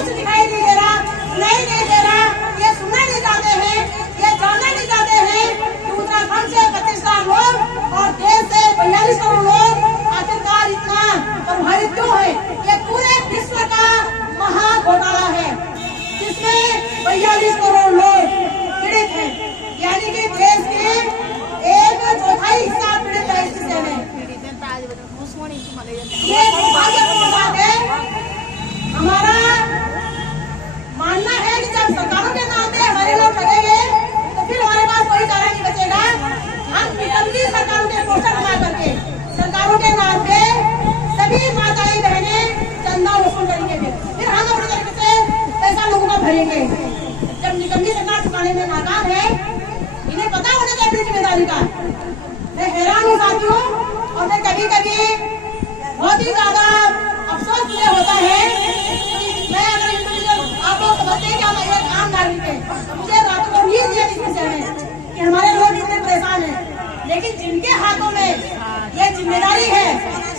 कुछ दिखाई नहीं दे रहा, सुनाई नहीं दे रहा, ये सुनना नहीं चाहते हैं, ये जानना नहीं चाहते हैं कि उत्तराखंड से 25 लाख लोग और देश से 42 करोड़ लोग आखिरकार इतना प्रभावित क्यों है। ये पूरे विश्व का महा घोटाला है जिसमें 42 करोड़ लोग पीड़ित हैं, यानी कि देश के 1/4 हिस्सा पीड़ित है इस विषय में। ये दुर्भाग्यपूर्ण बात है। हमारा मानना है कि जब सरकारों के नाम पे हमारे लोग लगेंगे तो फिर हमारे पास कोई चारा नहीं बचेगा। हम विकल्पी सरकारों के पोस्टर बना करके सरकारों के नाम पे सभी माताएं बहनें चंदा वसूल करेंगे, फिर हम अपने तरीके से पैसा लोगों का भरेंगे। जब निकम्मी सरकार चुकाने में नाकाम है, इन्हें पता होना चाहिए अपनी जिम्मेदारी का। मैं हैरान हूँ साथियों, और मैं कभी कभी बहुत ही ज्यादा अफसोस मुझे होता है कि मैं अगर इंडिविजुअल आप लोग समझते हैं कि हम एक आम नागरिक है, मुझे रातों को नींद नहीं आती इस विषय में कि हमारे लोग इतने परेशान हैं। लेकिन जिनके हाथों में ये जिम्मेदारी है,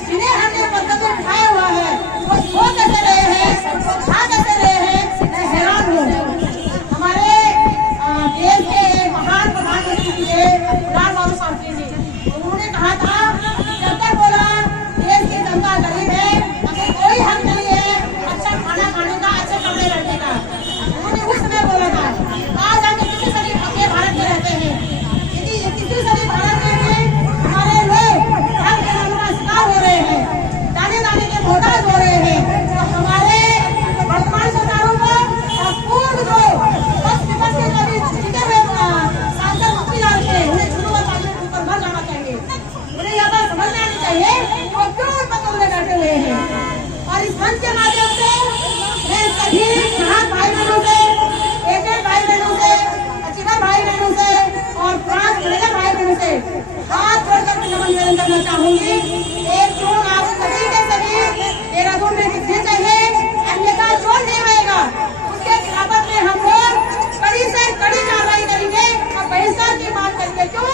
जिन्हें हमने पद में बिठाया हुआ है, वो सो कैसे रहे हैं, खा कैसे रहे हैं, मैं हैरान हूँ। हमारे देश के महान प्रधानमंत्री थे लाल बहादुर शास्त्री जी, उन्होंने कहा था जब तक बोला देश की जनता गरीब है, हमें कोई हक नहीं है अच्छा खाना खाने का, अच्छे कपड़े रखने का। उन्होंने उस समय बोला था। आज हम 21वीं सदी के भारत में रहते हैं, यदि 21वीं सदी भारत में हमारे लोग हर बेमानों का शिकार हो रहे हैं, दाने दाने के मोहताज हो रहे हैं, तो हमारे वर्तमान सरकारों को और पूर्व जो बस विपक्ष के कभी जीते हुए सांसद मुक्ति लाल थे, उन्हें छुट्टी पार्लियामेंट ऊपर मर जाना चाहिए। उन्हें यह बात समझ में आनी चाहिए वो क्यों उन पर कमरे बैठे हुए हैं। और इस मंच के माध्यम से मैं सभी महान भाई बहनों से, एजेड भाई बहनों से, अचीवर भाई बहनों से और फ्रांस मैनेजर भाई बहनों से हाथ जोड़कर नमन निवेदन करना चाहूंगी। 1 जून आप सभी के सभी देहरादून में दिखने चाहिए, अन्यथा जो नहीं होगा उसके खिलाफ में हम लोग कड़ी से कड़ी कार्रवाई करेंगे और बहिष्कार की मांग करेंगे। क्यों?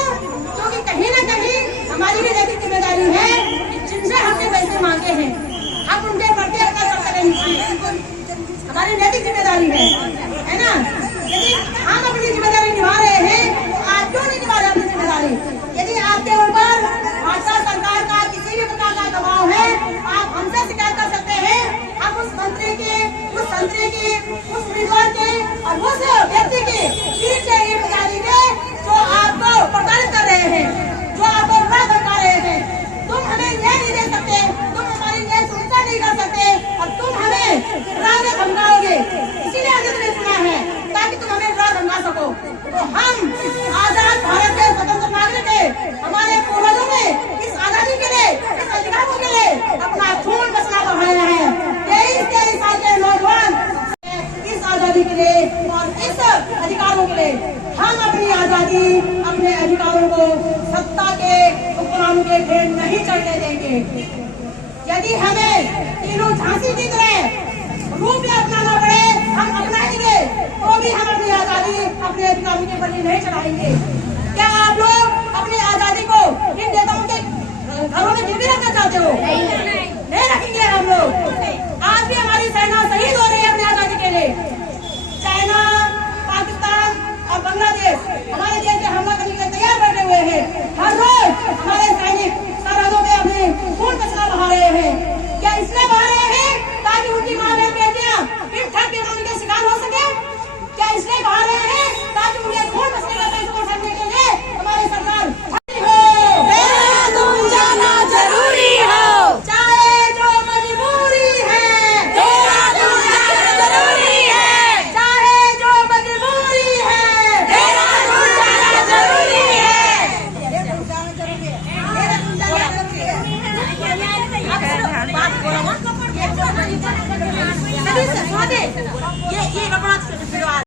क्योंकि कहीं न कहीं हमारी भी नैतिक जिम्मेदारी है कि जिनसे हमने पैसे मांगे हैं हम उनके प्रति अपना कर्तव्य निभाएं, हमारी नैतिक जिम्मेदारी है ना। यदि हम अपनी जिम्मेदारी निभा रहे हैं तो आप क्यों नहीं निभा रहे अपनी जिम्मेदारी। यदि आपके ऊपर भाजपा सरकार का किसी भी प्रकार का दबाव है, आप हमसे शिकायत कर सकते हैं। हम उस मंत्री की, उस संतरी की, उस उम्मीदवार की और उस व्यक्ति की पीठ से ईंट बजा देंगे जो आपको प्रताड़ित कर रहे हैं, जो आपको बुरा धमका रहे हैं। तुम हमें न्याय नहीं दे सकते, तुम हमारी न्याय सुनिश्चित नहीं कर सकते और तुम हमें डराने धमकाओगे। इसीलिए हमने तुम्हें चुना है ताकि तुम हमें डरा धमका सको। तो हम आजाद भारत के स्वतंत्र नागरिक है, हमारे पूर्वजों ने इस आजादी के लिए, इस अधिकारों के लिए अपना खून पसीना बहाया है। 23 साल के नौजवान इस आजादी के लिए और इस अधिकारों के लिए हम अपनी आजादी, अपने अधिकारों को सत्ता के हुक्मरानों के भेद नहीं चढ़ने देंगे। यदि हमें तीनों झांसी की तरह रूप अपनाना पड़े हम अपनाएंगे, तो भी हम अपनी आजादी अपने अधिकारों के बलि नहीं चढ़ाएंगे। क्या आप लोग अपनी आजादी को इन नेताओं के घरों में गिरवी रखना चाहते हो? नहीं रखेंगे हम लोग। आज भी हमारी सेना शहीद हो रही है अपनी आजादी के लिए। चाइना, पाकिस्तान और बांग्लादेश हमारे देश पे हमला करने के लिए तैयार बैठे हुए हैं। हर रोज हमारे सैनिक सरहदों पे अपने खून पसीना बहा रहे हैं। क्या इसलिए बहा रहे हैं ताकि उनकी माँ बहन बेटियां फिर ठग बीमारी के शिकार हो सके? क्या इसलिए बहा रहे हैं ताकि उनके खून पसीने का पैसे को ठगने के लिए हमारी सरकार देहरादून जाना जरूरी हो, चाहे जो मजबूरी है। देहरादून जाना जरूरी है, चाहे जो मजबूरी है। देहरादून जाना जरूरी है, देहरादून जाना जरूरी है, देहरादून जाना जरूरी है। ये